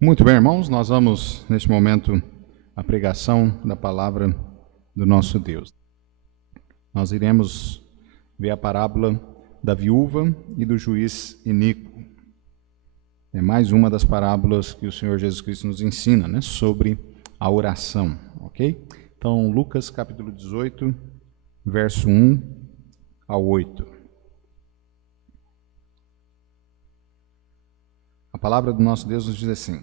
Muito bem, irmãos, nós vamos, neste momento, a pregação da palavra do nosso Deus. Nós iremos ver a parábola da viúva e do juiz iníquo. É mais uma das parábolas que o Senhor Jesus Cristo nos ensina, né, sobre a oração, ok? Então, Lucas capítulo 18, verso 1 ao 8. A palavra do nosso Deus nos diz assim: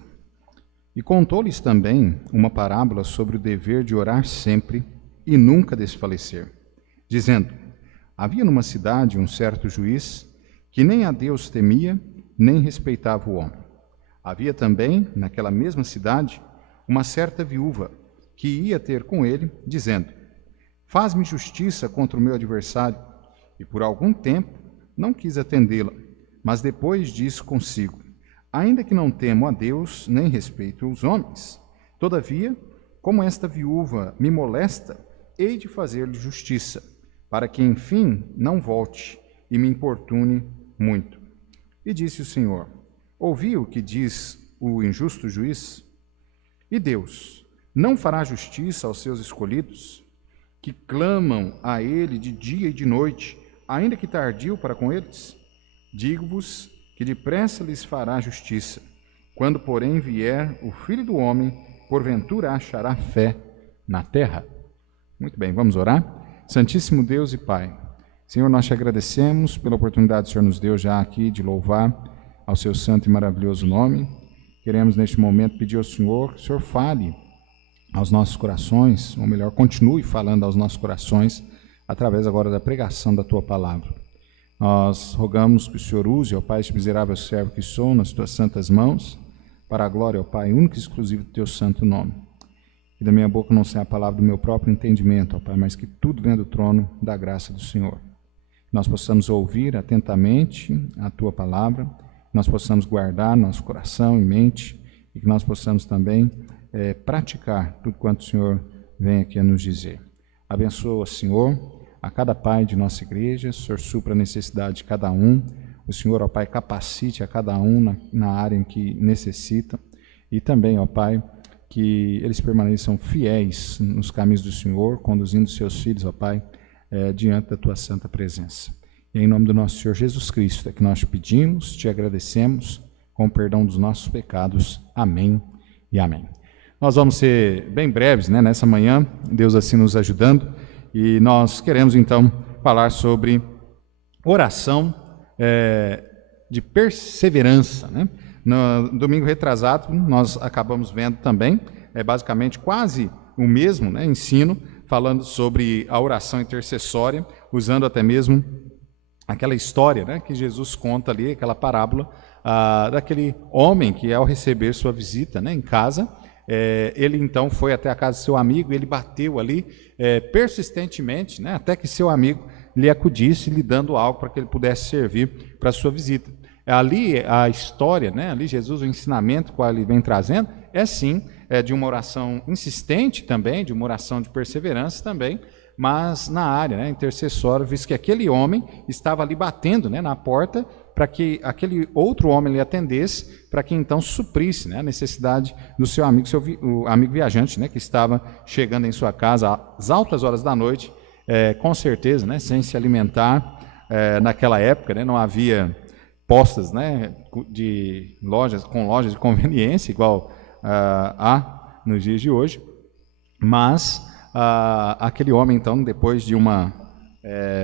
E contou-lhes também uma parábola sobre o dever de orar sempre e nunca desfalecer, dizendo: Havia numa cidade um certo juiz que nem a Deus temia, nem respeitava o homem. Havia também, naquela mesma cidade, uma certa viúva que ia ter com ele, dizendo: Faz-me justiça contra o meu adversário. E por algum tempo não quis atendê-la, mas depois disse consigo: Ainda que não temo a Deus, nem respeito os homens, todavia, como esta viúva me molesta, hei de fazer-lhe justiça, para que, enfim, não volte e me importune muito. E disse o Senhor: Ouvi o que diz o injusto juiz? E Deus não fará justiça aos seus escolhidos, que clamam a ele de dia e de noite, ainda que tardio para com eles? Digo-vos que depressa lhes fará justiça. Quando, porém, vier o Filho do Homem, porventura achará fé na terra? Muito bem, vamos orar? Santíssimo Deus e Pai, Senhor, nós te agradecemos pela oportunidade que o Senhor nos deu já aqui de louvar ao seu santo e maravilhoso nome. Queremos, neste momento, pedir ao Senhor que o Senhor fale aos nossos corações, ou melhor, continue falando aos nossos corações, através agora da pregação da Tua Palavra. Nós rogamos que o Senhor use, ó Pai, este miserável servo que sou, nas Tuas santas mãos, para a glória, ó Pai, única e exclusiva do Teu santo nome. Que da minha boca não saia a palavra do meu próprio entendimento, ó Pai, mas que tudo venha do trono da graça do Senhor. Que nós possamos ouvir atentamente a Tua palavra, que nós possamos guardar nosso coração e mente, e que nós possamos também praticar tudo quanto o Senhor vem aqui a nos dizer. Abençoa, Senhor, a cada pai de nossa igreja, o Senhor supra a necessidade de cada um, o Senhor, ó Pai, capacite a cada um na área em que necessita, e também, ó Pai, que eles permaneçam fiéis nos caminhos do Senhor, conduzindo seus filhos, ó Pai, diante da Tua santa presença. E em nome do nosso Senhor Jesus Cristo é que nós te pedimos, te agradecemos, com o perdão dos nossos pecados. Amém e amém. Nós vamos ser bem breves, né, nessa manhã, Deus assim nos ajudando, e nós queremos, então, falar sobre oração de perseverança, né? No domingo retrasado, nós acabamos vendo também, basicamente quase o mesmo, né, ensino, falando sobre a oração intercessória, usando até mesmo aquela história, né, que Jesus conta ali, aquela parábola daquele homem que, ao receber sua visita, né, em casa, ele então foi até a casa do seu amigo e ele bateu ali persistentemente, né, até que seu amigo lhe acudisse, lhe dando algo para que ele pudesse servir para a sua visita. Ali a história, né, ali Jesus, o ensinamento que ele vem trazendo, sim, de uma oração insistente também, de uma oração de perseverança também, mas na área, né, intercessória, visto que aquele homem estava ali batendo, né, na porta, para que aquele outro homem lhe atendesse, para que então suprisse, né, a necessidade do seu amigo, o amigo viajante, né, que estava chegando em sua casa às altas horas da noite, com certeza, né, sem se alimentar. Naquela época, né, não havia postas, né, de lojas de conveniência, igual há nos dias de hoje, mas aquele homem, então, depois de uma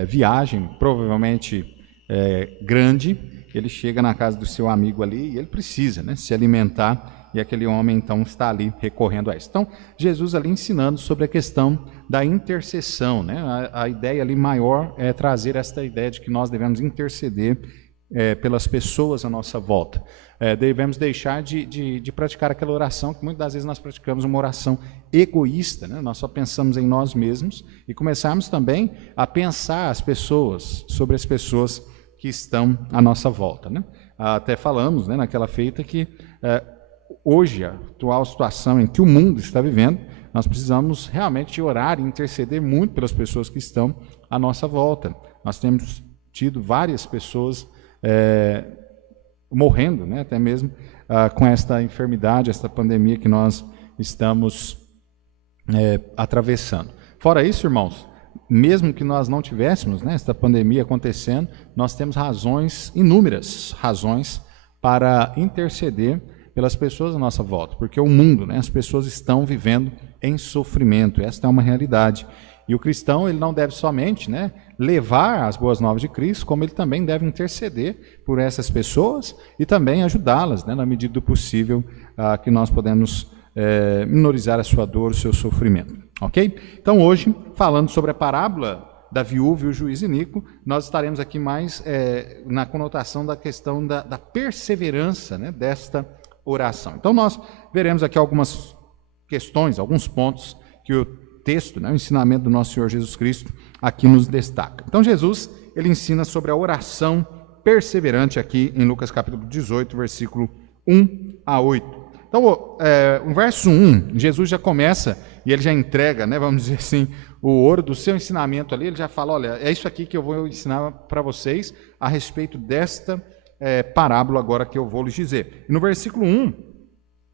viagem, provavelmente grande, ele chega na casa do seu amigo ali e ele precisa, né, se alimentar, e aquele homem então está ali recorrendo a isso. Então, Jesus ali ensinando sobre a questão da intercessão, né? A ideia ali maior é trazer esta ideia de que nós devemos interceder pelas pessoas à nossa volta. Devemos deixar de praticar aquela oração que muitas das vezes nós praticamos, uma oração egoísta, né? Nós só pensamos em nós mesmos, e começarmos também a pensar sobre as pessoas que estão à nossa volta, né? Até falamos, né, naquela feita que hoje, a atual situação em que o mundo está vivendo, nós precisamos realmente orar e interceder muito pelas pessoas que estão à nossa volta. Nós temos tido várias pessoas morrendo, né, até mesmo com esta enfermidade, esta pandemia que nós estamos atravessando. Fora isso, irmãos, mesmo que nós não tivéssemos, né, esta pandemia acontecendo, nós temos razões, inúmeras razões, para interceder pelas pessoas à nossa volta, porque o mundo, né, as pessoas estão vivendo em sofrimento, esta é uma realidade. E o cristão, ele não deve somente, né, levar as boas novas de Cristo, como ele também deve interceder por essas pessoas e também ajudá-las, né, na medida do possível, que nós podemos minorizar a sua dor, o seu sofrimento. Ok? Então hoje, falando sobre a parábola da viúva e o juiz iníquo, nós estaremos aqui mais na conotação da questão da perseverança, né, desta oração. Então nós veremos aqui algumas questões, alguns pontos que o texto, né, o ensinamento do nosso Senhor Jesus Cristo aqui nos destaca. Então Jesus, ele ensina sobre a oração perseverante aqui em Lucas capítulo 18, versículo 1 a 8. Então, o verso 1, Jesus já começa e ele já entrega, né, vamos dizer assim, o ouro do seu ensinamento ali. Ele já fala, olha, é isso aqui que eu vou ensinar para vocês a respeito desta parábola agora que eu vou lhes dizer. E no versículo 1,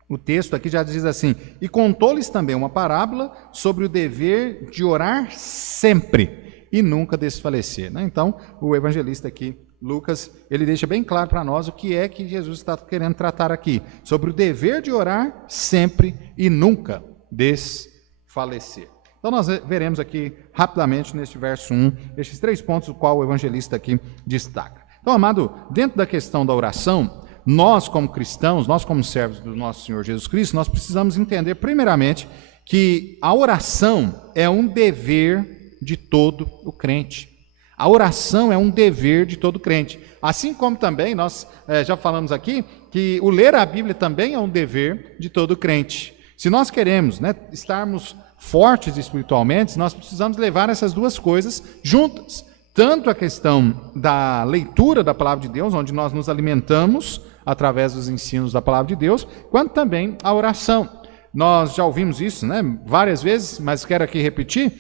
o texto aqui já diz assim: e contou-lhes também uma parábola sobre o dever de orar sempre e nunca desfalecer. Né? Então, o evangelista aqui, Lucas, ele deixa bem claro para nós o que é que Jesus está querendo tratar aqui, sobre o dever de orar sempre e nunca desfalecer. Então nós veremos aqui rapidamente neste verso 1, estes 3 pontos, o qual o evangelista aqui destaca. Então, amado, dentro da questão da oração, nós como cristãos, nós como servos do nosso Senhor Jesus Cristo, nós precisamos entender primeiramente que a oração é um dever de todo o crente. A oração é um dever de todo crente. Assim como também nós já falamos aqui que o ler a Bíblia também é um dever de todo crente. Se nós queremos, né, estarmos fortes espiritualmente, nós precisamos levar essas duas coisas juntas. Tanto a questão da leitura da palavra de Deus, onde nós nos alimentamos através dos ensinos da palavra de Deus, quanto também a oração. Nós já ouvimos isso, né, várias vezes, mas quero aqui repetir.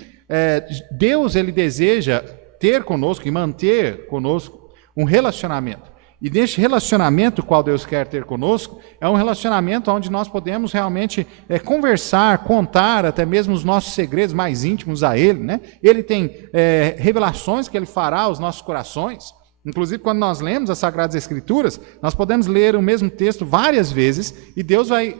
Deus, ele deseja ter conosco e manter conosco um relacionamento. E neste relacionamento qual Deus quer ter conosco, é um relacionamento onde nós podemos realmente conversar, contar até mesmo os nossos segredos mais íntimos a Ele. Né? Ele tem revelações que Ele fará aos nossos corações. Inclusive, quando nós lemos as Sagradas Escrituras, nós podemos ler o mesmo texto várias vezes e Deus vai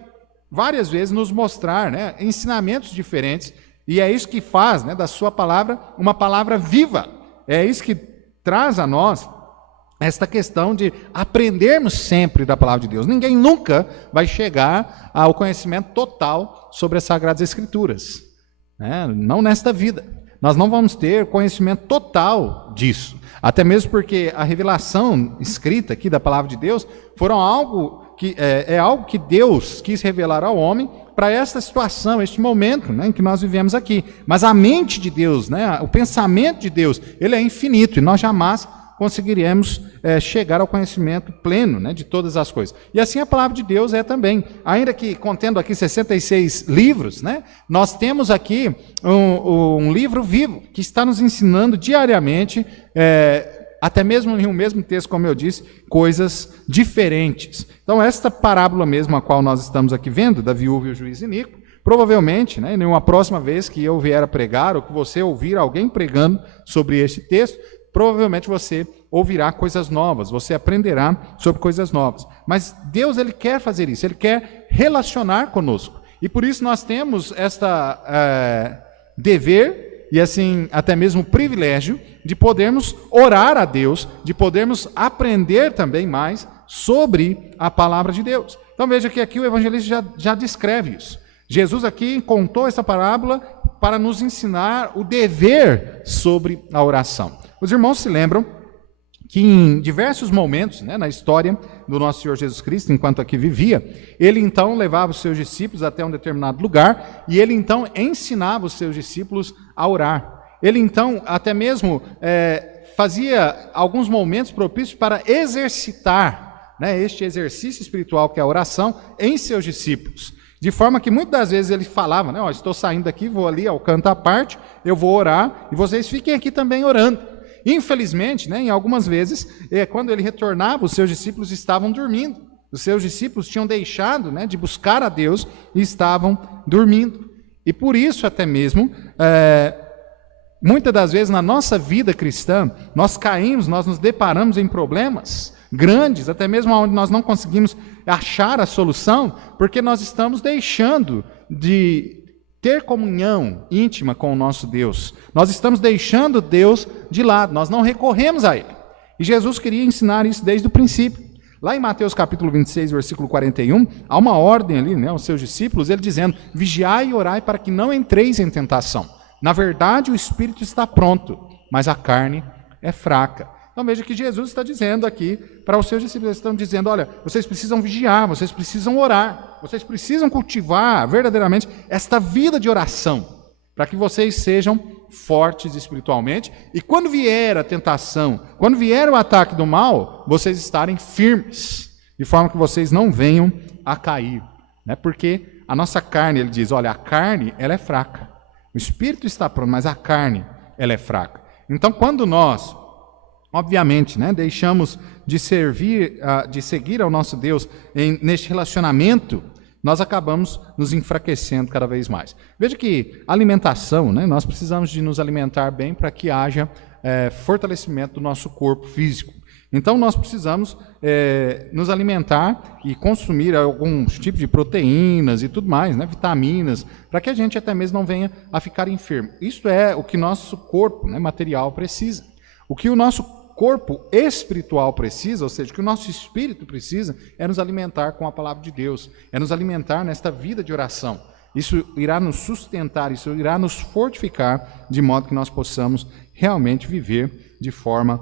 várias vezes nos mostrar, né, ensinamentos diferentes. E é isso que faz, né, da sua palavra uma palavra viva. É isso que traz a nós esta questão de aprendermos sempre da palavra de Deus. Ninguém nunca vai chegar ao conhecimento total sobre as Sagradas Escrituras, né? Não nesta vida. Nós não vamos ter conhecimento total disso. Até mesmo porque a revelação escrita aqui da palavra de Deus foram algo que é algo que Deus quis revelar ao homem para esta situação, este momento, né, em que nós vivemos aqui. Mas a mente de Deus, né, o pensamento de Deus, ele é infinito e nós jamais conseguiremos chegar ao conhecimento pleno, né, de todas as coisas. E assim a palavra de Deus é também. Ainda que contendo aqui 66 livros, né, nós temos aqui um livro vivo que está nos ensinando diariamente, até mesmo em um mesmo texto, como eu disse, coisas diferentes. Então, esta parábola mesmo, a qual nós estamos aqui vendo, da viúva e o juiz iníquo, provavelmente, né, em uma próxima vez que eu vier a pregar, ou que você ouvir alguém pregando sobre este texto, provavelmente você ouvirá coisas novas, você aprenderá sobre coisas novas. Mas Deus, ele quer fazer isso, ele quer relacionar conosco. E por isso nós temos esta dever, e assim, até mesmo privilégio, de podermos orar a Deus, de podermos aprender também mais sobre a palavra de Deus. Então veja que aqui o evangelista já descreve isso. Jesus aqui contou essa parábola para nos ensinar o dever sobre a oração. Os irmãos se lembram que em diversos momentos, né, na história do nosso Senhor Jesus Cristo, enquanto aqui vivia, ele então levava os seus discípulos até um determinado lugar e ele então ensinava os seus discípulos a orar. Ele então até mesmo fazia alguns momentos propícios para exercitar, né, este exercício espiritual que é a oração em seus discípulos. De forma que muitas das vezes ele falava, né, estou saindo daqui, vou ali ao canto à parte, eu vou orar e vocês fiquem aqui também orando. Infelizmente, né, em algumas vezes, quando ele retornava, os seus discípulos estavam dormindo. Os seus discípulos tinham deixado, né, de buscar a Deus e estavam dormindo. E por isso até mesmo, muitas das vezes na nossa vida cristã, nós caímos, nós nos deparamos em problemas grandes, até mesmo onde nós não conseguimos achar a solução, porque nós estamos deixando de ter comunhão íntima com o nosso Deus. Nós estamos deixando Deus de lado, nós não recorremos a Ele. E Jesus queria ensinar isso desde o princípio. Lá em Mateus capítulo 26, versículo 41, há uma ordem ali, né, aos seus discípulos, ele dizendo: vigiai e orai para que não entreis em tentação. Na verdade, o espírito está pronto, mas a carne é fraca. Então veja que Jesus está dizendo aqui para os seus discípulos, eles estão dizendo: olha, vocês precisam vigiar, vocês precisam orar, vocês precisam cultivar verdadeiramente esta vida de oração, para que vocês sejam fortes espiritualmente, e quando vier a tentação, quando vier o ataque do mal, vocês estarem firmes, de forma que vocês não venham a cair, né? Porque a nossa carne, ele diz, olha, a carne, ela é fraca, o espírito está pronto, mas a carne, ela é fraca. Então, quando nós, obviamente, né, deixamos de seguir ao nosso Deus neste relacionamento, nós acabamos nos enfraquecendo cada vez mais. Veja que alimentação, né, nós precisamos de nos alimentar bem para que haja fortalecimento do nosso corpo físico. Então nós precisamos nos alimentar e consumir alguns tipos de proteínas e tudo mais, né, vitaminas, para que a gente até mesmo não venha a ficar enfermo. Isso é o que nosso corpo, né, material precisa. O que o nosso corpo espiritual precisa, ou seja, o que o nosso espírito precisa, é nos alimentar com a palavra de Deus, é nos alimentar nesta vida de oração. Isso irá nos sustentar, isso irá nos fortificar, de modo que nós possamos realmente viver de forma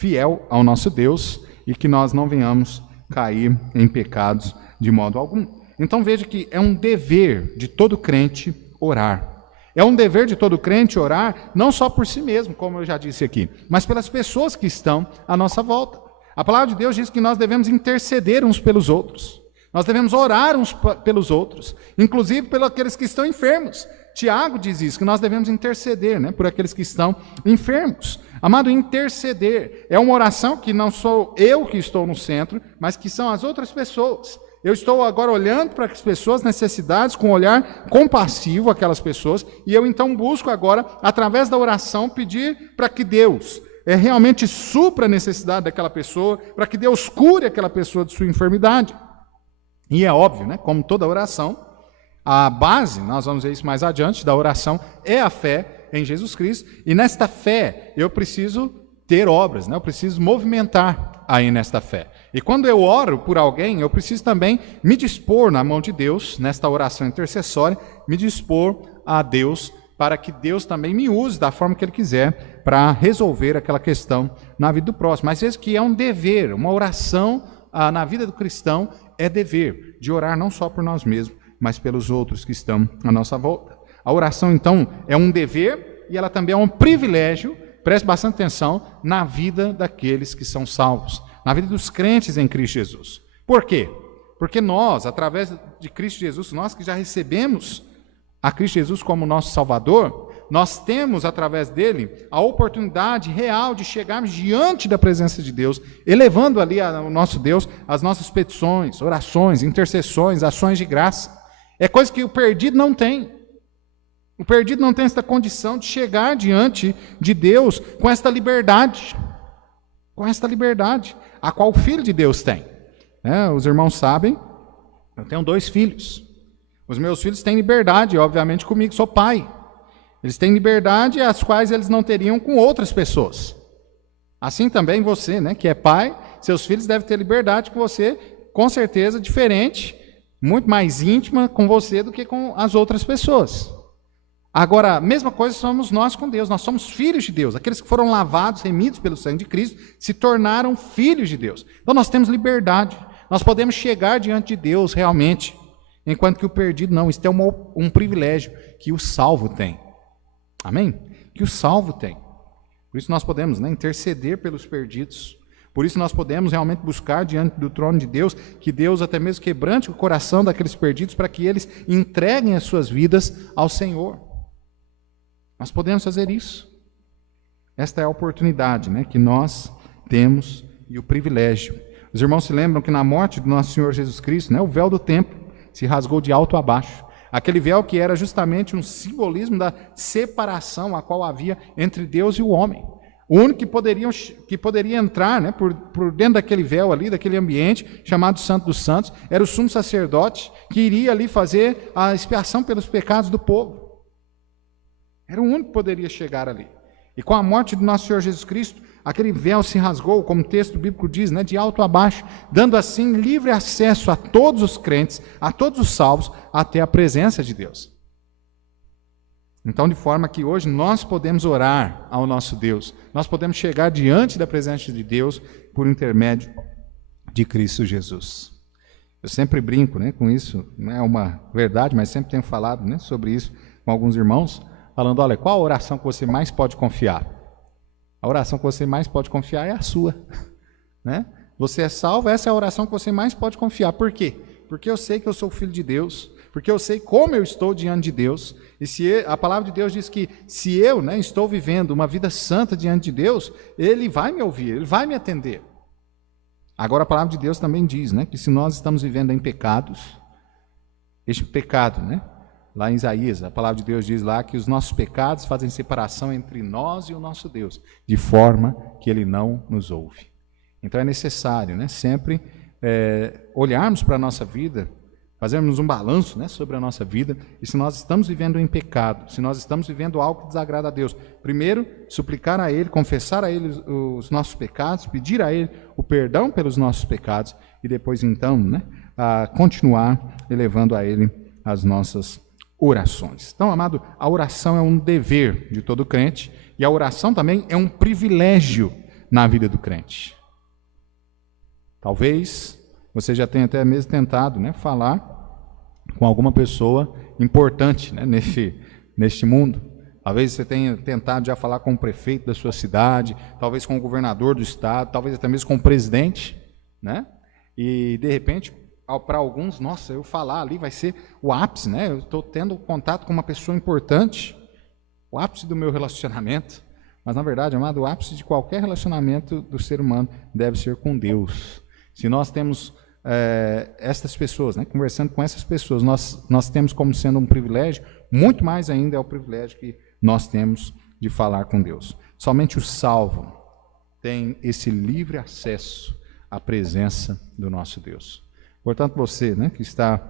fiel ao nosso Deus e que nós não venhamos cair em pecados de modo algum. Então veja que é um dever de todo crente orar. É um dever de todo crente orar, não só por si mesmo, como eu já disse aqui, mas pelas pessoas que estão à nossa volta. A palavra de Deus diz que nós devemos interceder uns pelos outros. Nós devemos orar uns pelos outros, inclusive pelos aqueles que estão enfermos. Tiago diz isso, que nós devemos interceder, né, por aqueles que estão enfermos. Amado, interceder é uma oração que não sou eu que estou no centro, mas que são as outras pessoas. Eu estou agora olhando para as pessoas, necessidades, com um olhar compassivo àquelas pessoas, e eu então busco agora, através da oração, pedir para que Deus realmente supra a necessidade daquela pessoa, para que Deus cure aquela pessoa de sua enfermidade. E é óbvio, né, como toda oração, a base, nós vamos ver isso mais adiante, da oração é a fé em Jesus Cristo, e nesta fé eu preciso ter obras, né? Eu preciso movimentar aí nesta fé. E quando eu oro por alguém, eu preciso também me dispor na mão de Deus, nesta oração intercessória, me dispor a Deus, para que Deus também me use da forma que Ele quiser, para resolver aquela questão na vida do próximo. Mas veja que é um dever, uma oração na vida do cristão é dever, de orar não só por nós mesmos, mas pelos outros que estão à nossa volta. A oração, então, é um dever e ela também é um privilégio, preste bastante atenção, na vida daqueles que são salvos, na vida dos crentes em Cristo Jesus. Por quê? Porque nós, através de Cristo Jesus, nós que já recebemos a Cristo Jesus como nosso Salvador, nós temos, através dele, a oportunidade real de chegarmos diante da presença de Deus, elevando ali ao nosso Deus as nossas petições, orações, intercessões, ações de graça. É coisa que o perdido não tem. O perdido não tem esta condição de chegar diante de Deus com esta liberdade, a qual o Filho de Deus tem. Os irmãos sabem, eu tenho 2 filhos. Os meus filhos têm liberdade, obviamente, comigo, sou pai. Eles têm liberdade as quais eles não teriam com outras pessoas. Assim também você, né, que é pai, seus filhos devem ter liberdade com você, com certeza diferente, muito mais íntima com você do que com as outras pessoas. Agora, a mesma coisa somos nós com Deus, nós somos filhos de Deus. Aqueles que foram lavados, remidos pelo sangue de Cristo, se tornaram filhos de Deus. Então nós temos liberdade, nós podemos chegar diante de Deus realmente, enquanto que o perdido não. Isso é um privilégio que o salvo tem. Amém? Que o salvo tem. Por isso nós podemos, né, interceder pelos perdidos. Por isso nós podemos realmente buscar diante do trono de Deus, que Deus até mesmo quebrante o coração daqueles perdidos para que eles entreguem as suas vidas ao Senhor. Nós podemos fazer isso. Esta é a oportunidade, né, que nós temos e o privilégio. Os irmãos se lembram que na morte do nosso Senhor Jesus Cristo, né, o véu do templo se rasgou de alto a baixo. Aquele véu que era justamente um simbolismo da separação a qual havia entre Deus e o homem. O único que poderia entrar, né, por dentro daquele véu ali, daquele ambiente, chamado Santo dos Santos, era o sumo sacerdote, que iria ali fazer a expiação pelos pecados do povo. Era o único que poderia chegar ali. E com a morte do nosso Senhor Jesus Cristo, aquele véu se rasgou, como o texto bíblico diz, né, de alto a baixo, dando assim livre acesso a todos os crentes, a todos os salvos, até a presença de Deus. Então, de forma que hoje nós podemos orar ao nosso Deus, nós podemos chegar diante da presença de Deus por intermédio de Cristo Jesus. Eu sempre brinco, né, com isso, não é uma verdade, mas sempre tenho falado, né, sobre isso com alguns irmãos, falando, olha, qual a oração que você mais pode confiar? A oração que você mais pode confiar é a sua. Né? Você é salvo, essa é a oração que você mais pode confiar. Por quê? Porque eu sei que eu sou filho de Deus, porque eu sei como eu estou diante de Deus, e a palavra de Deus diz que se eu, né, estou vivendo uma vida santa diante de Deus, Ele vai me ouvir, Ele vai me atender. Agora a palavra de Deus também diz, né, que se nós estamos vivendo em pecados, este pecado, né, lá em Isaías, a palavra de Deus diz lá que os nossos pecados fazem separação entre nós e o nosso Deus, de forma que Ele não nos ouve. Então é necessário, né, sempre olharmos para a nossa vida, fazermos um balanço, né, sobre a nossa vida, e se nós estamos vivendo em pecado, se nós estamos vivendo algo que desagrada a Deus, primeiro, suplicar a Ele, confessar a Ele os nossos pecados, pedir a Ele o perdão pelos nossos pecados, e depois então, né, continuar elevando a Ele as nossas orações. Então, amado, a oração é um dever de todo crente, e a oração também é um privilégio na vida do crente. Talvez você já tenha até mesmo tentado, né, falar com alguma pessoa importante, né, neste mundo. Talvez você tenha tentado já falar com o prefeito da sua cidade, talvez com o governador do estado, talvez até mesmo com o presidente, né? E de repente, para alguns, nossa, eu falar ali vai ser o ápice, né? Eu estou tendo contato com uma pessoa importante, o ápice do meu relacionamento. Mas na verdade, amado, o ápice de qualquer relacionamento do ser humano deve ser com Deus. Se nós temos estas pessoas, né, conversando com essas pessoas, nós temos como sendo um privilégio, muito mais ainda é o privilégio que nós temos de falar com Deus. Somente o salvo tem esse livre acesso à presença do nosso Deus. Portanto, você, né, que está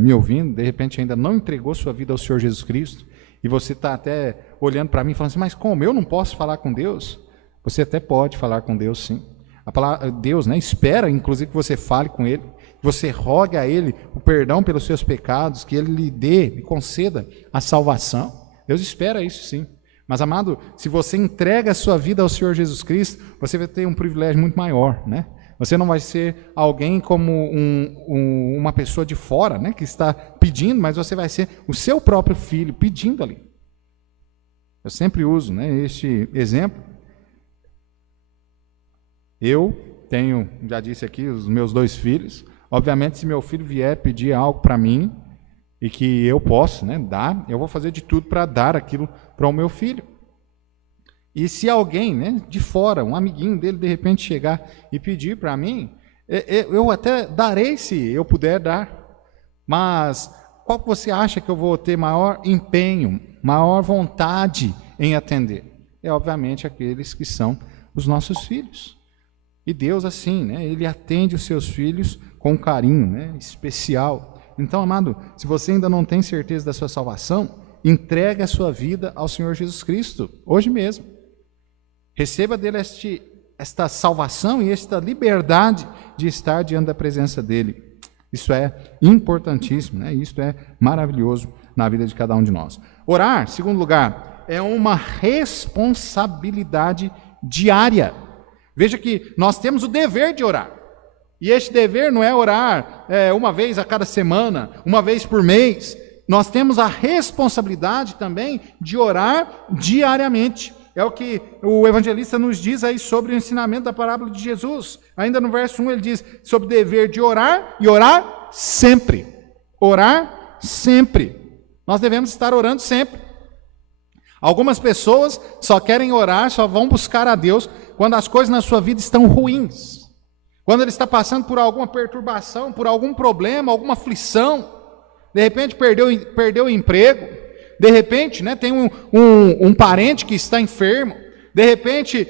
me ouvindo, de repente ainda não entregou sua vida ao Senhor Jesus Cristo, e você está até olhando para mim e falando assim, mas como, eu não posso falar com Deus? Você até pode falar com Deus, sim. A palavra Deus, né, espera, inclusive, que você fale com Ele, que você rogue a Ele o perdão pelos seus pecados, que Ele lhe conceda a salvação. Deus espera isso, sim. Mas, amado, se você entrega a sua vida ao Senhor Jesus Cristo, você vai ter um privilégio muito maior, né? Você não vai ser alguém como uma pessoa de fora, né, que está pedindo, mas você vai ser o seu próprio filho pedindo ali. Eu sempre uso, né, este exemplo. Eu tenho, já disse aqui, os meus 2 filhos. Obviamente, se meu filho vier pedir algo para mim e que eu posso, né, dar, eu vou fazer de tudo para dar aquilo para o meu filho. E se alguém, né, de fora, um amiguinho dele, de repente chegar e pedir para mim, eu até darei se eu puder dar. Mas qual que você acha que eu vou ter maior empenho, maior vontade em atender? É, obviamente, aqueles que são os nossos filhos. E Deus, assim, né, Ele atende os seus filhos com carinho, né, especial. Então, amado, se você ainda não tem certeza da sua salvação, entregue a sua vida ao Senhor Jesus Cristo, hoje mesmo. Receba dele esta salvação e esta liberdade de estar diante da presença dele. Isso é importantíssimo, né? Isso é maravilhoso na vida de cada um de nós. Orar, em segundo lugar, é uma responsabilidade diária. Veja que nós temos o dever de orar. E este dever não é orar uma vez a cada semana, uma vez por mês. Nós temos a responsabilidade também de orar diariamente. É o que o evangelista nos diz aí sobre o ensinamento da parábola de Jesus. Ainda no verso 1 ele diz sobre o dever de orar e orar sempre. Orar sempre. Nós devemos estar orando sempre. Algumas pessoas só querem orar, só vão buscar a Deus quando as coisas na sua vida estão ruins. Quando ele está passando por alguma perturbação, por algum problema, alguma aflição, de repente perdeu o emprego, de repente, né, tem um parente que está enfermo, de repente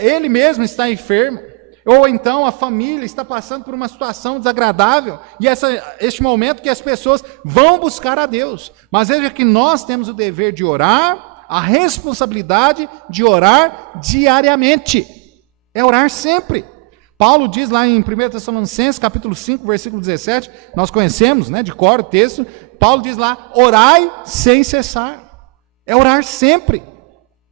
ele mesmo está enfermo, ou então a família está passando por uma situação desagradável, e este momento que as pessoas vão buscar a Deus. Mas veja que nós temos o dever de orar, a responsabilidade de orar diariamente, é orar sempre. Paulo diz lá em 1 Tessalonicenses, capítulo 5, versículo 17, nós conhecemos, né, de cor o texto, Paulo diz lá, orai sem cessar, é orar sempre.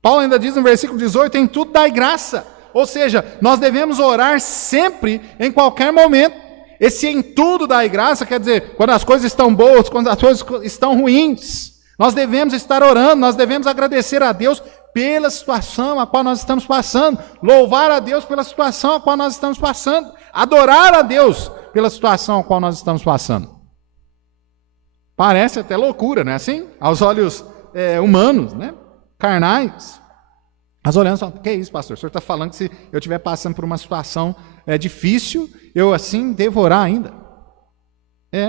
Paulo ainda diz no versículo 18, em tudo dai graça, ou seja, nós devemos orar sempre, em qualquer momento. Esse em tudo dai graça, quer dizer, quando as coisas estão boas, quando as coisas estão ruins, nós devemos estar orando, nós devemos agradecer a Deus pela situação a qual nós estamos passando, louvar a Deus pela situação a qual nós estamos passando, adorar a Deus pela situação a qual nós estamos passando. Parece até loucura, não é assim? Aos olhos humanos, né? Carnais. Nós olhamos e falamos, que é isso, pastor? O senhor está falando que se eu estiver passando por uma situação difícil, eu assim devo orar ainda?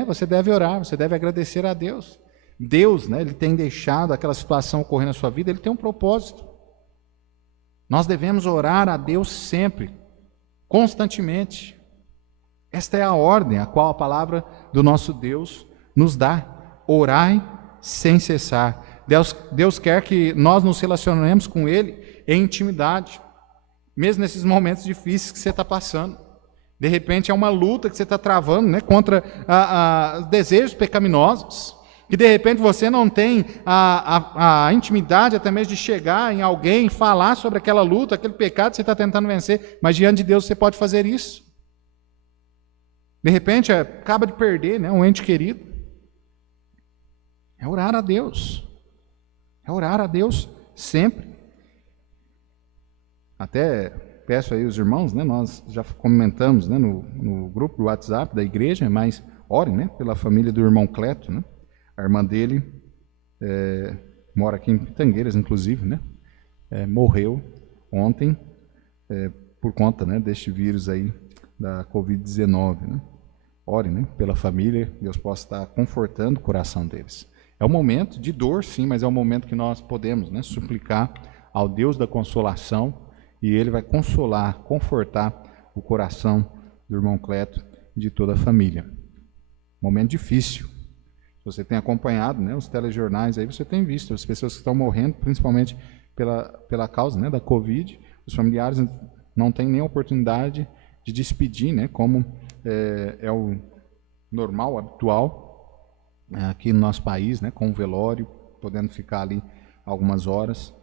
Você deve orar, você deve agradecer a Deus. Deus, né, ele tem deixado aquela situação ocorrer na sua vida, ele tem um propósito. Nós devemos orar a Deus sempre, constantemente. Esta é a ordem a qual a palavra do nosso Deus nos dá. Orai sem cessar. Deus quer que nós nos relacionemos com Ele em intimidade, mesmo nesses momentos difíceis que você está passando. De repente é uma luta que você está travando, né, contra desejos pecaminosos, que de repente você não tem a intimidade até mesmo de chegar em alguém, falar sobre aquela luta, aquele pecado que você está tentando vencer, mas diante de Deus você pode fazer isso. De repente acaba de perder, né, um ente querido. É orar a Deus. É orar a Deus sempre. Até peço aí os irmãos, né, nós já comentamos, né, no grupo do WhatsApp da igreja, mas orem, né, pela família do irmão Cleto, né? A irmã dele mora aqui em Pitangueiras, inclusive, né? Morreu ontem por conta, né, deste vírus aí da Covid-19, né? Orem, né, pela família, Deus possa estar confortando o coração deles. É um momento de dor, sim, mas é um momento que nós podemos, né, suplicar ao Deus da consolação e Ele vai consolar, confortar o coração do irmão Cleto e de toda a família. Momento difícil. Você tem acompanhado, né, os telejornais, aí você tem visto as pessoas que estão morrendo, principalmente pela causa, né, da Covid. Os familiares não têm nem oportunidade de despedir, né, como é o normal, habitual, aqui no nosso país, né, com o velório, podendo ficar ali algumas horas.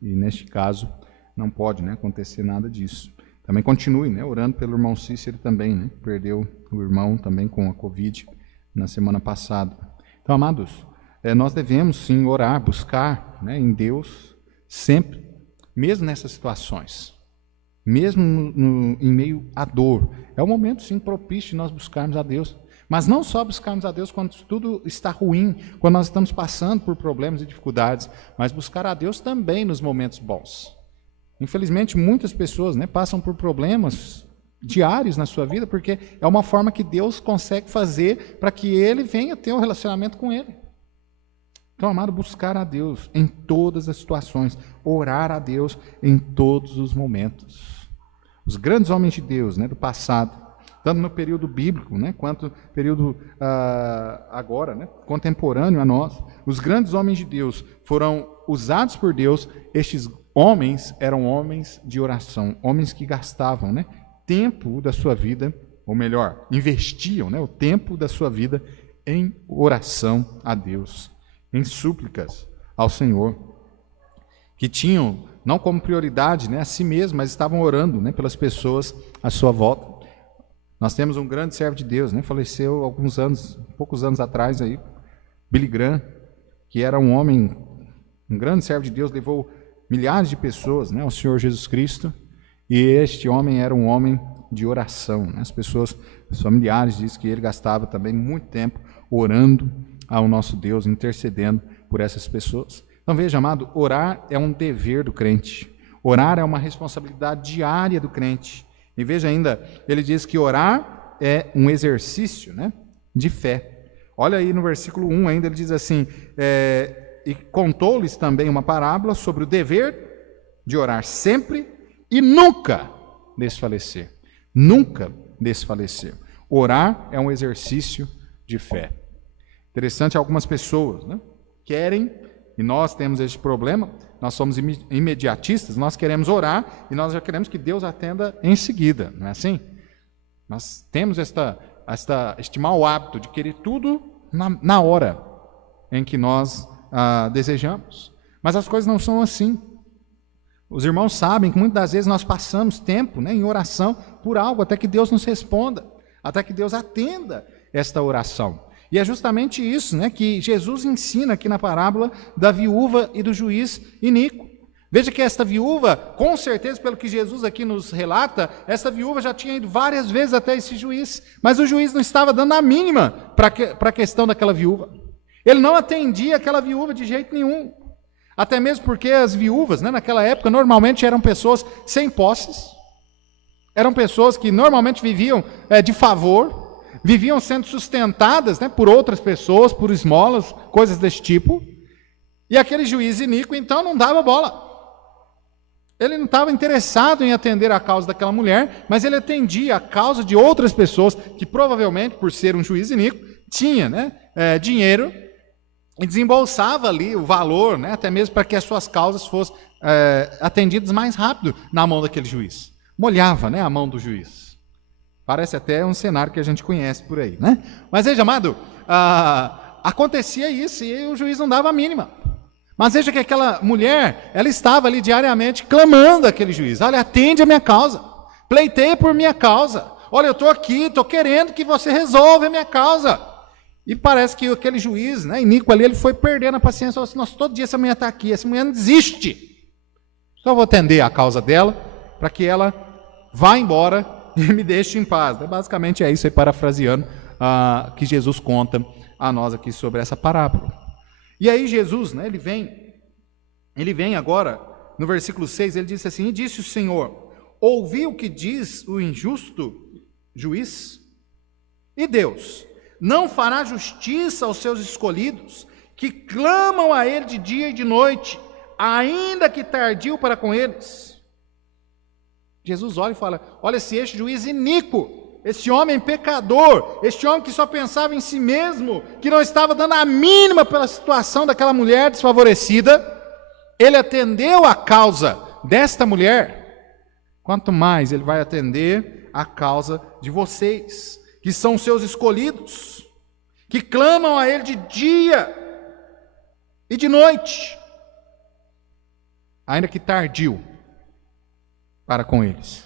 E neste caso não pode, né, acontecer nada disso. Também continue, né, orando pelo irmão Cícero também, né, perdeu o irmão também com a Covid na semana passada. Então, amados, nós devemos sim orar, buscar, né, em Deus sempre, mesmo nessas situações, mesmo em meio à dor. É um momento sim propício de nós buscarmos a Deus, mas não só buscarmos a Deus quando tudo está ruim, quando nós estamos passando por problemas e dificuldades, mas buscar a Deus também nos momentos bons. Infelizmente, muitas pessoas, né, passam por problemas diários na sua vida, porque é uma forma que Deus consegue fazer para que ele venha ter um relacionamento com ele. Então, amado, buscar a Deus em todas as situações, orar a Deus em todos os momentos. Os grandes homens de Deus, né, do passado, tanto no período bíblico, né, quanto no período agora, né, contemporâneo a nós, os grandes homens de Deus foram usados por Deus. Estes homens eram homens de oração, homens que gastavam, né, tempo da sua vida, ou melhor, investiam, né, o tempo da sua vida em oração a Deus, em súplicas ao Senhor, que tinham, não como prioridade, né, a si mesmos, mas estavam orando, né, pelas pessoas à sua volta. Nós temos um grande servo de Deus, né, faleceu alguns anos, poucos anos atrás aí, Billy Graham, que era um homem, um grande servo de Deus, levou milhares de pessoas, né, ao Senhor Jesus Cristo. E este homem era um homem de oração, né? As pessoas, os familiares dizem que ele gastava também muito tempo orando ao nosso Deus, intercedendo por essas pessoas. Então veja, amado, orar é um dever do crente. Orar é uma responsabilidade diária do crente. E veja ainda, ele diz que orar é um exercício, né, de fé. Olha aí no versículo 1 ainda, ele diz assim, e contou-lhes também uma parábola sobre o dever de orar sempre e nunca desfalecer. Nunca desfalecer. Orar é um exercício de fé. Interessante, algumas pessoas, né, querem, e nós temos esse problema, nós somos imediatistas, nós queremos orar e nós já queremos que Deus atenda em seguida, não é assim? Nós temos este mau hábito de querer tudo na hora em que nós desejamos. Mas as coisas não são assim. Os irmãos sabem que muitas das vezes nós passamos tempo, né, em oração por algo, até que Deus nos responda, até que Deus atenda esta oração. E é justamente isso, né, que Jesus ensina aqui na parábola da viúva e do juiz iníquo. Veja que esta viúva, com certeza, pelo que Jesus aqui nos relata, esta viúva já tinha ido várias vezes até esse juiz, mas o juiz não estava dando a mínima para a questão daquela viúva. Ele não atendia aquela viúva de jeito nenhum. Até mesmo porque as viúvas, né, naquela época, normalmente eram pessoas sem posses, eram pessoas que normalmente viviam de favor, viviam sendo sustentadas, né, por outras pessoas, por esmolas, coisas desse tipo. E aquele juiz iníquo, então, não dava bola. Ele não estava interessado em atender a causa daquela mulher, mas ele atendia a causa de outras pessoas que provavelmente, por ser um juiz iníquo, tinha, né, dinheiro e desembolsava ali o valor, né, até mesmo para que as suas causas fossem atendidas mais rápido na mão daquele juiz. Molhava, né, a mão do juiz. Parece até um cenário que a gente conhece por aí, né? Mas veja, amado, acontecia isso e o juiz não dava a mínima. Mas veja que aquela mulher, ela estava ali diariamente clamando àquele juiz: olha, atende a minha causa, pleiteia por minha causa, olha, eu estou aqui, estou querendo que você resolva a minha causa. E parece que aquele juiz, né, iníquo ali, ele foi perdendo a paciência, falou assim: nossa, todo dia essa mulher está aqui, essa mulher não desiste. Só vou atender a causa dela, para que ela vá embora e me deixe em paz. Basicamente é isso aí, parafraseando que Jesus conta a nós aqui sobre essa parábola. E aí Jesus, né, ele vem agora, no versículo 6, ele disse assim: e disse o Senhor, ouvi o que diz o injusto juiz? E Deus não fará justiça aos seus escolhidos, que clamam a ele de dia e de noite, ainda que tardio para com eles? Jesus olha e fala: olha, se este juiz iníquo, esse homem pecador, este homem que só pensava em si mesmo, que não estava dando a mínima pela situação daquela mulher desfavorecida, ele atendeu a causa desta mulher, quanto mais ele vai atender a causa de vocês, que são seus escolhidos, que clamam a ele de dia e de noite, ainda que tardio para com eles.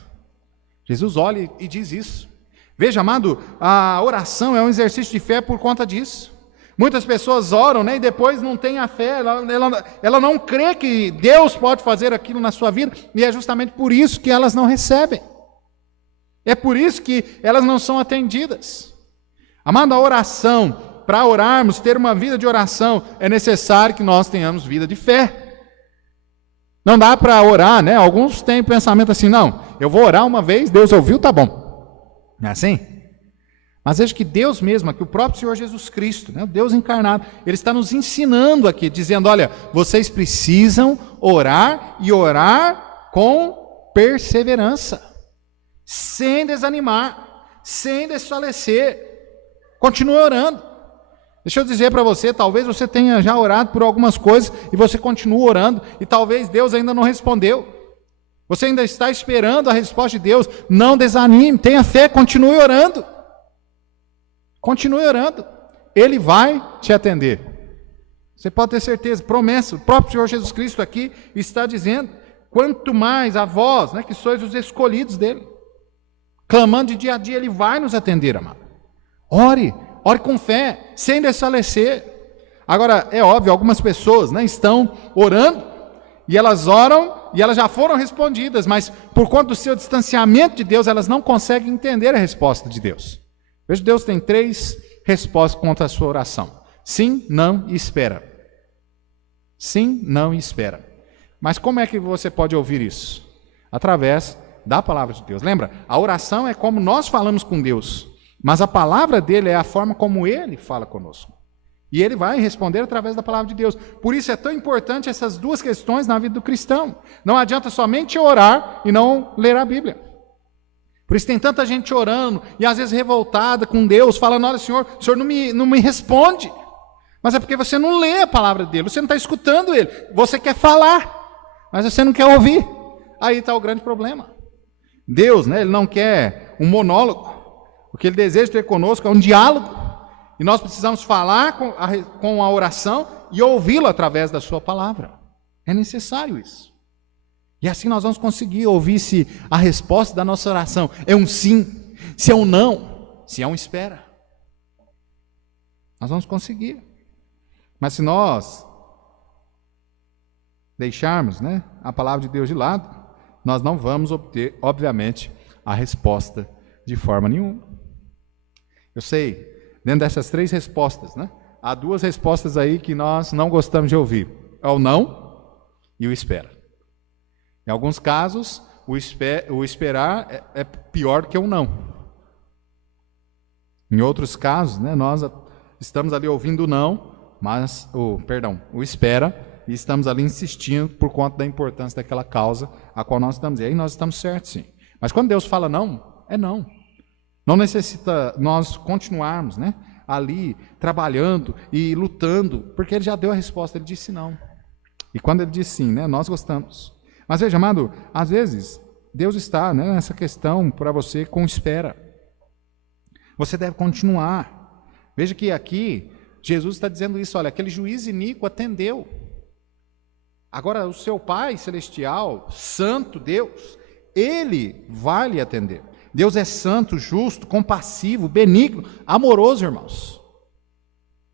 Jesus olha e diz isso. Veja, amado, a oração é um exercício de fé por conta disso. Muitas pessoas oram, né, e depois não têm a fé, ela não crê que Deus pode fazer aquilo na sua vida, e é justamente por isso que elas não recebem. É por isso que elas não são atendidas. Amado, a oração, para orarmos, ter uma vida de oração, é necessário que nós tenhamos vida de fé. Não dá para orar, né? Alguns têm pensamento assim: não, eu vou orar uma vez, Deus ouviu, tá bom. Não é assim? Mas veja que Deus mesmo, que o próprio Senhor Jesus Cristo, né, o Deus encarnado, Ele está nos ensinando aqui, dizendo: olha, vocês precisam orar e orar com perseverança, sem desanimar, sem desfalecer. Continue orando. Deixa eu dizer para você, talvez você tenha já orado por algumas coisas e você continua orando e talvez Deus ainda não respondeu. Você ainda está esperando a resposta de Deus. Não desanime, tenha fé, continue orando. Continue orando. Ele vai te atender. Você pode ter certeza, promessa. O próprio Senhor Jesus Cristo aqui está dizendo: quanto mais a vós, né, que sois os escolhidos dele, clamando de dia a dia, Ele vai nos atender, amado. Ore com fé, sem desfalecer. Agora, é óbvio, algumas pessoas, né, estão orando, e elas oram, e elas já foram respondidas, mas por conta do seu distanciamento de Deus, elas não conseguem entender a resposta de Deus. Veja, Deus tem 3 respostas contra a sua oração: sim, não e espera. Sim, não e espera. Mas como é que você pode ouvir isso? Através da palavra de Deus. Lembra? A oração é como nós falamos com Deus, mas a palavra dele é a forma como ele fala conosco. E ele vai responder através da palavra de Deus. Por isso é tão importante essas duas questões na vida do cristão. Não adianta somente orar e não ler a Bíblia. Por isso tem tanta gente orando e às vezes revoltada com Deus, falando: olha, Senhor, o Senhor não me responde. Mas é porque você não lê a palavra dele, você não está escutando ele. Você quer falar, mas você não quer ouvir. Aí está o grande problema. Deus, né, ele não quer um monólogo. O que ele deseja ter conosco é um diálogo. E nós precisamos falar com a oração e ouvi-lo através da sua palavra. É necessário isso. E assim nós vamos conseguir ouvir se a resposta da nossa oração é um sim, se é um não, se é um espera. Nós vamos conseguir. Mas se nós deixarmos, né, a palavra de Deus de lado, nós não vamos obter, obviamente, a resposta de forma nenhuma. Eu sei, dentro dessas 3 respostas, né, há 2 respostas aí que nós não gostamos de ouvir. É o não e o espera. Em alguns casos, o esperar é pior do que o não. Em outros casos, né, nós estamos ali ouvindo o não, mas o espera, e estamos ali insistindo por conta da importância daquela causa a qual nós estamos. E aí nós estamos certos, sim. Mas quando Deus fala não, é não. Não necessita nós continuarmos, né, ali trabalhando e lutando, porque Ele já deu a resposta, Ele disse não. E quando Ele disse sim, né, nós gostamos. Mas veja, amado, às vezes Deus está, né, nessa questão para você com espera. Você deve continuar. Veja que aqui Jesus está dizendo isso: olha, aquele juiz iníquo atendeu. Agora o seu Pai Celestial, Santo Deus, Ele vai lhe atender. Deus é santo, justo, compassivo, benigno, amoroso, irmãos.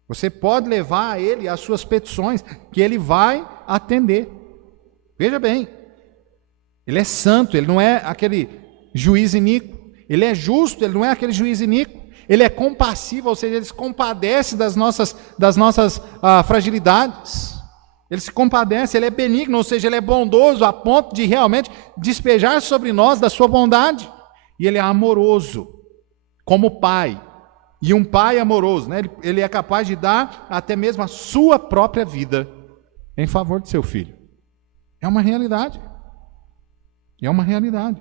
Você pode levar a Ele as suas petições, que Ele vai atender. Veja bem, Ele é santo, Ele não é aquele juiz iníquo. Ele é justo, Ele não é aquele juiz iníquo. Ele é compassivo, ou seja, Ele se compadece das nossas fragilidades. Ele se compadece, Ele é benigno, ou seja, Ele é bondoso a ponto de realmente despejar sobre nós da sua bondade. E Ele é amoroso, como Pai. E um Pai amoroso, né? Ele é capaz de dar até mesmo a sua própria vida em favor de seu filho. É uma realidade. É uma realidade.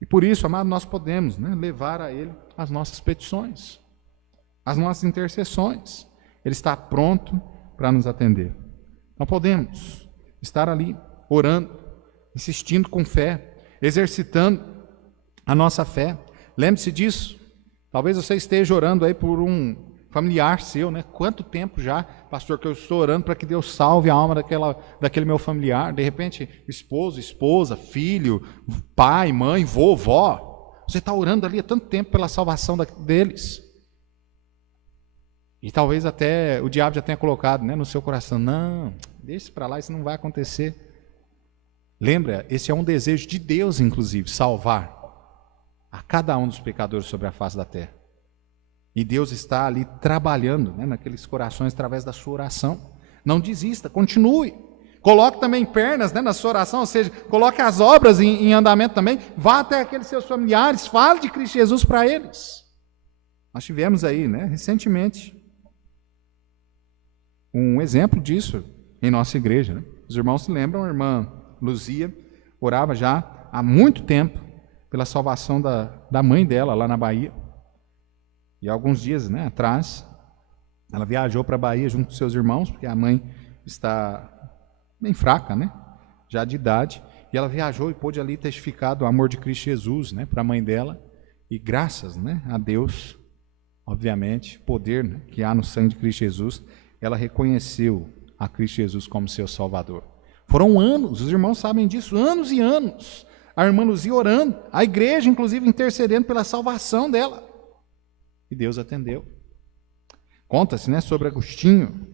E por isso, amado, nós podemos, né, levar a Ele as nossas petições, as nossas intercessões. Ele está pronto para nos atender. Não podemos estar ali orando, insistindo com fé, exercitando a nossa fé. Lembre-se disso. Talvez você esteja orando aí por um familiar seu, né? Quanto tempo já, pastor, que eu estou orando para que Deus salve a alma daquele meu familiar. De repente, esposo, esposa, filho, pai, mãe, vô, vó. Você está orando ali há tanto tempo pela salvação deles. E talvez até o diabo já tenha colocado, né, no seu coração: não, deixa isso para lá, isso não vai acontecer. Lembra, esse é um desejo de Deus, inclusive, salvar a cada um dos pecadores sobre a face da terra. E Deus está ali trabalhando, né, naqueles corações através da sua oração. Não desista, continue. Coloque também pernas, né, na sua oração, ou seja, coloque as obras em andamento também. Vá até aqueles seus familiares, fale de Cristo Jesus para eles. Nós tivemos aí, né, recentemente, um exemplo disso em nossa igreja. Né? Os irmãos se lembram, a irmã Luzia orava já há muito tempo pela salvação da mãe dela lá na Bahia. E alguns dias, né, atrás, ela viajou para a Bahia junto com seus irmãos, porque a mãe está bem fraca, né, já de idade, e ela viajou e pôde ali testificar do amor de Cristo Jesus, né, para a mãe dela, e graças, né, a Deus, obviamente, poder, né, que há no sangue de Cristo Jesus, ela reconheceu a Cristo Jesus como seu Salvador. Foram anos, os irmãos sabem disso, anos e anos, a irmã Luzia orando, a igreja, inclusive, intercedendo pela salvação dela. E Deus atendeu. Conta-se, né, sobre Agostinho,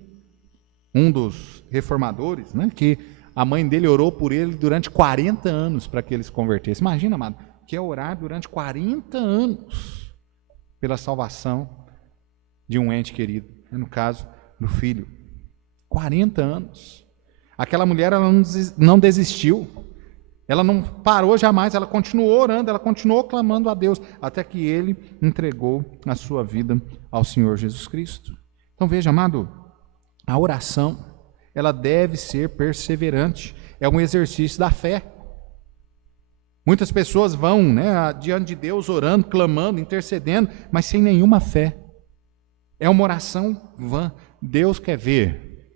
um dos reformadores, né, que a mãe dele orou por ele durante 40 anos para que ele se convertesse. Imagina, amado, que é orar durante 40 anos pela salvação de um ente querido, né, no caso, do filho. 40 anos. Aquela mulher, ela não desistiu. Ela não parou jamais, ela continuou orando, ela continuou clamando a Deus, até que ele entregou a sua vida ao Senhor Jesus Cristo. Então veja, amado, a oração, ela deve ser perseverante, é um exercício da fé. Muitas pessoas vão, diante de Deus orando, clamando, intercedendo, mas sem nenhuma fé. É uma oração vã. Deus quer ver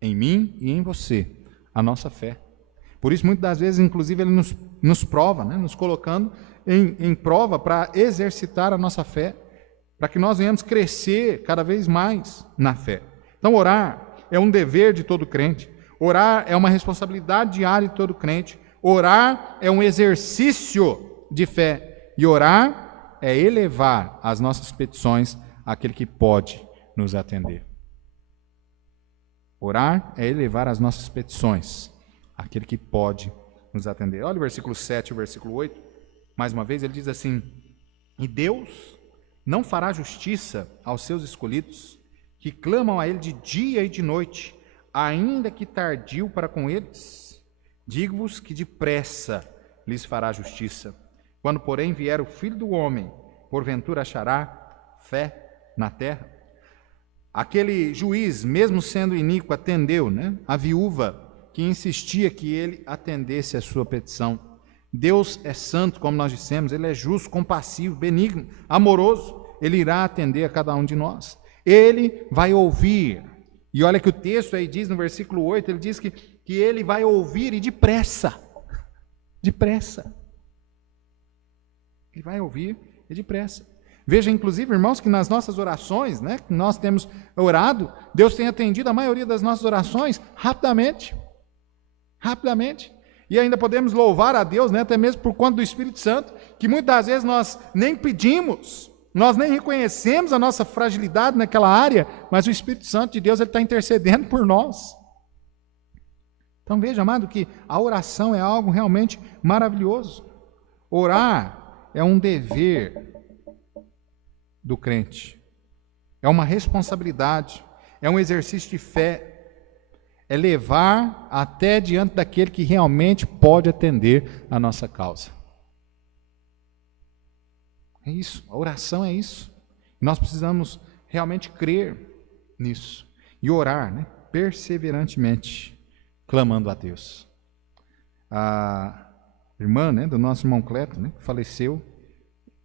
em mim e em você a nossa fé. Por isso, muitas das vezes, inclusive, Ele nos prova, nos colocando em prova para exercitar a nossa fé, para que nós venhamos crescer cada vez mais na fé. Então, orar é um dever de todo crente. Orar é uma responsabilidade diária de todo crente. Orar é um exercício de fé. E orar é elevar as nossas petições àquele que pode nos atender. Orar é elevar as nossas petições àquele que pode nos atender. Olha o versículo 7 e o versículo 8. Mais uma vez ele diz assim: e Deus não fará justiça aos seus escolhidos, que clamam a Ele de dia e de noite, ainda que tardio para com eles. Digo-vos que depressa lhes fará justiça. Quando, porém, vier o Filho do Homem, porventura achará fé na terra? Aquele juiz, mesmo sendo iníquo, atendeu, a viúva que insistia que ele atendesse a sua petição. Deus é santo, como nós dissemos, Ele é justo, compassivo, benigno, amoroso. Ele irá atender a cada um de nós. Ele vai ouvir. E olha que o texto aí diz, no versículo 8, ele diz que Ele vai ouvir e depressa. Depressa. Ele vai ouvir e depressa. Veja, inclusive, irmãos, que nas nossas orações, que nós temos orado, Deus tem atendido a maioria das nossas orações rapidamente. Rapidamente. E ainda podemos louvar a Deus, até mesmo por conta do Espírito Santo, que muitas das vezes nós nem pedimos, nós nem reconhecemos a nossa fragilidade naquela área, mas o Espírito Santo de Deus está intercedendo por nós. Então veja, amado, que a oração é algo realmente maravilhoso. Orar é um dever do crente, é uma responsabilidade, é um exercício de fé, é levar até diante daquele que realmente pode atender a nossa causa. É isso, a oração é isso. Nós precisamos realmente crer nisso e orar, perseverantemente, clamando a Deus. A irmã, do nosso irmão Cleto, faleceu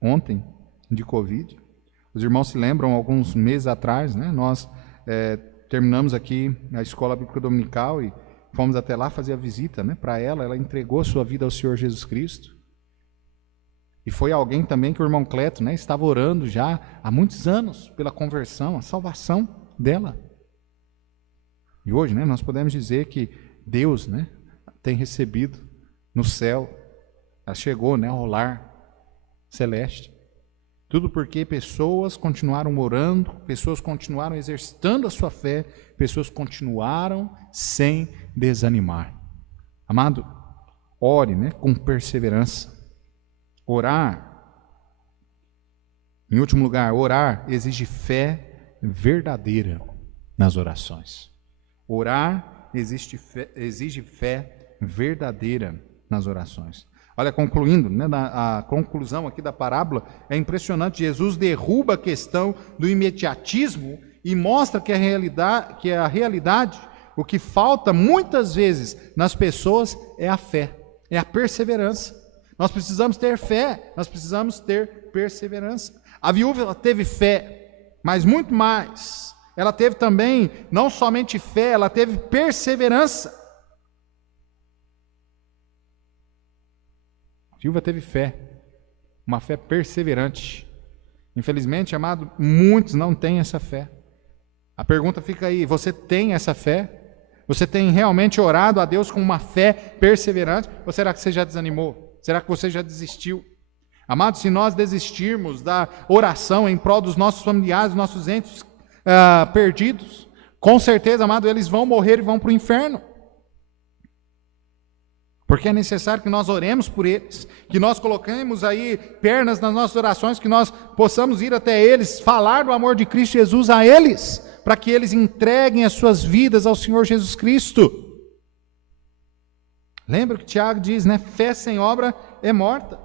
ontem de Covid. Os irmãos se lembram, alguns meses atrás, nós terminamos aqui a escola bíblica dominical e fomos até lá fazer a visita para ela. Ela entregou a sua vida ao Senhor Jesus Cristo. E foi alguém também que o irmão Cleto estava orando já há muitos anos pela conversão, a salvação dela. E hoje nós podemos dizer que Deus tem recebido no céu, ela chegou ao lar celeste. Tudo porque pessoas continuaram orando, pessoas continuaram exercitando a sua fé, pessoas continuaram sem desanimar. Amado, ore com perseverança. Orar, em último lugar, orar exige fé verdadeira nas orações. Orar exige fé verdadeira nas orações. Olha, concluindo, a conclusão aqui da parábola é impressionante. Jesus derruba a questão do imediatismo e mostra que a realidade, o que falta muitas vezes nas pessoas é a fé, é a perseverança. Nós precisamos ter fé, nós precisamos ter perseverança. A viúva teve fé, mas muito mais. Ela teve também, não somente fé, ela teve perseverança. A viúva teve fé, uma fé perseverante. Infelizmente, amado, muitos não têm essa fé. A pergunta fica aí, você tem essa fé? Você tem realmente orado a Deus com uma fé perseverante? Ou será que você já desanimou? Será que você já desistiu? Amado, se nós desistirmos da oração em prol dos nossos familiares, nossos entes perdidos, com certeza, amado, eles vão morrer e vão para o inferno. Porque é necessário que nós oremos por eles, que nós coloquemos aí pernas nas nossas orações, que nós possamos ir até eles, falar do amor de Cristo Jesus a eles, para que eles entreguem as suas vidas ao Senhor Jesus Cristo. Lembra que Tiago diz, né? Fé sem obra é morta.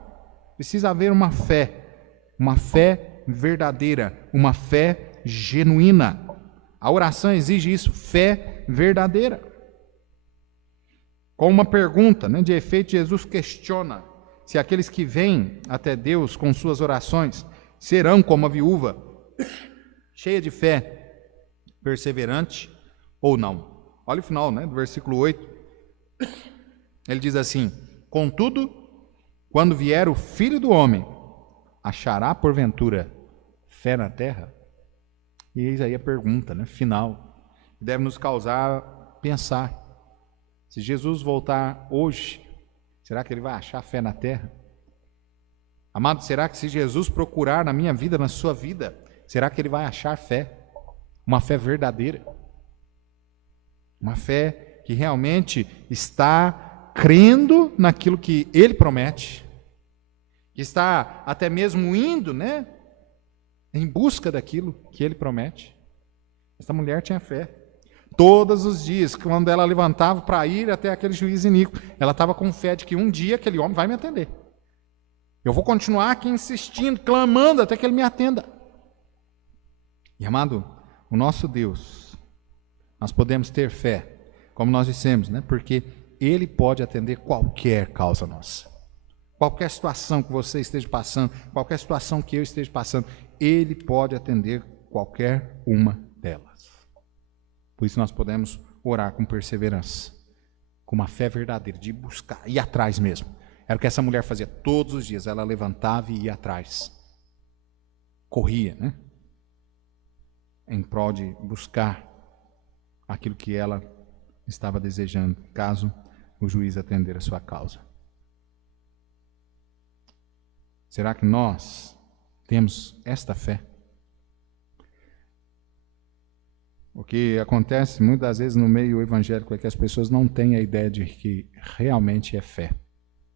Precisa haver uma fé verdadeira, uma fé genuína. A oração exige isso, fé verdadeira. Com uma pergunta, né, de efeito, Jesus questiona se aqueles que vêm até Deus com suas orações serão como a viúva, cheia de fé, perseverante ou não. Olha o final, né, do versículo 8. Ele diz assim: contudo, quando vier o Filho do Homem, achará porventura fé na terra? E eis aí a pergunta, né, final, que deve nos causar pensar. Se Jesus voltar hoje, será que ele vai achar fé na terra? Amado, será que se Jesus procurar na minha vida, na sua vida, será que ele vai achar fé? Uma fé verdadeira? Uma fé que realmente está crendo naquilo que ele promete, que está até mesmo indo, né, em busca daquilo que ele promete. Essa mulher tinha fé. Todos os dias, quando ela levantava para ir até aquele juiz iníquo, ela estava com fé de que um dia aquele homem vai me atender. Eu vou continuar aqui insistindo, clamando até que ele me atenda. E amado, o nosso Deus, nós podemos ter fé, como nós dissemos, né? Porque ele pode atender qualquer causa nossa. Qualquer situação que você esteja passando, qualquer situação que eu esteja passando, ele pode atender qualquer uma delas. Por isso nós podemos orar com perseverança, com uma fé verdadeira, de buscar, ir atrás mesmo. Era o que essa mulher fazia todos os dias, ela levantava e ia atrás. Corria, né? Em prol de buscar aquilo que ela estava desejando, caso o juiz atender a sua causa. Será que nós temos esta fé? O que acontece muitas vezes no meio evangélico é que as pessoas não têm a ideia de que realmente é fé.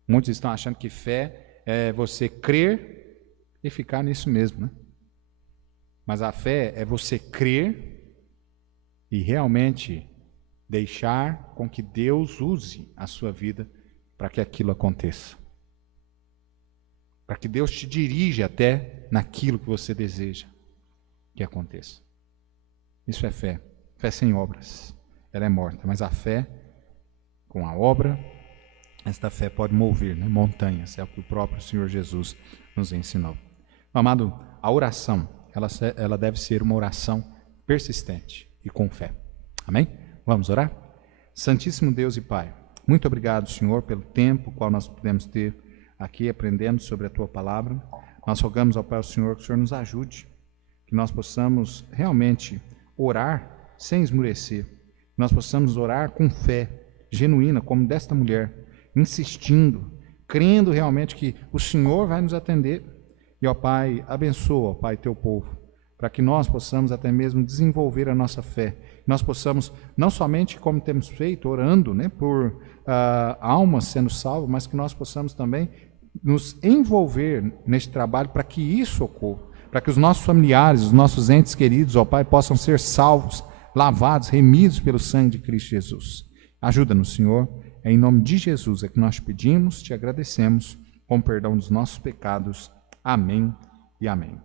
Muitos estão achando que fé é você crer e ficar nisso mesmo, né? Mas a fé é você crer e realmente deixar com que Deus use a sua vida para que aquilo aconteça. Para que Deus te dirija até naquilo que você deseja que aconteça. Isso é fé. Fé sem obras. Ela é morta. Mas a fé, com a obra, esta fé pode mover, né, montanhas. É o que o próprio Senhor Jesus nos ensinou. Amado, a oração, ela deve ser uma oração persistente e com fé. Amém? Vamos orar? Santíssimo Deus e Pai, muito obrigado, Senhor, pelo tempo qual nós podemos ter aqui aprendendo sobre a Tua Palavra. Nós rogamos ao Pai, ao Senhor, que o Senhor nos ajude, que nós possamos realmente orar sem esmurecer, que nós possamos orar com fé genuína, como desta mulher, insistindo, crendo realmente que o Senhor vai nos atender. E, ó Pai, abençoa, ó Pai, Teu povo, para que nós possamos até mesmo desenvolver a nossa fé. Nós possamos, não somente como temos feito, orando, né, por almas sendo salvas, mas que nós possamos também nos envolver neste trabalho para que isso ocorra, para que os nossos familiares, os nossos entes queridos, ó Pai, possam ser salvos, lavados, remidos pelo sangue de Cristo Jesus. Ajuda-nos, Senhor, é em nome de Jesus é que nós te pedimos, te agradecemos, com perdão dos nossos pecados. Amém e amém.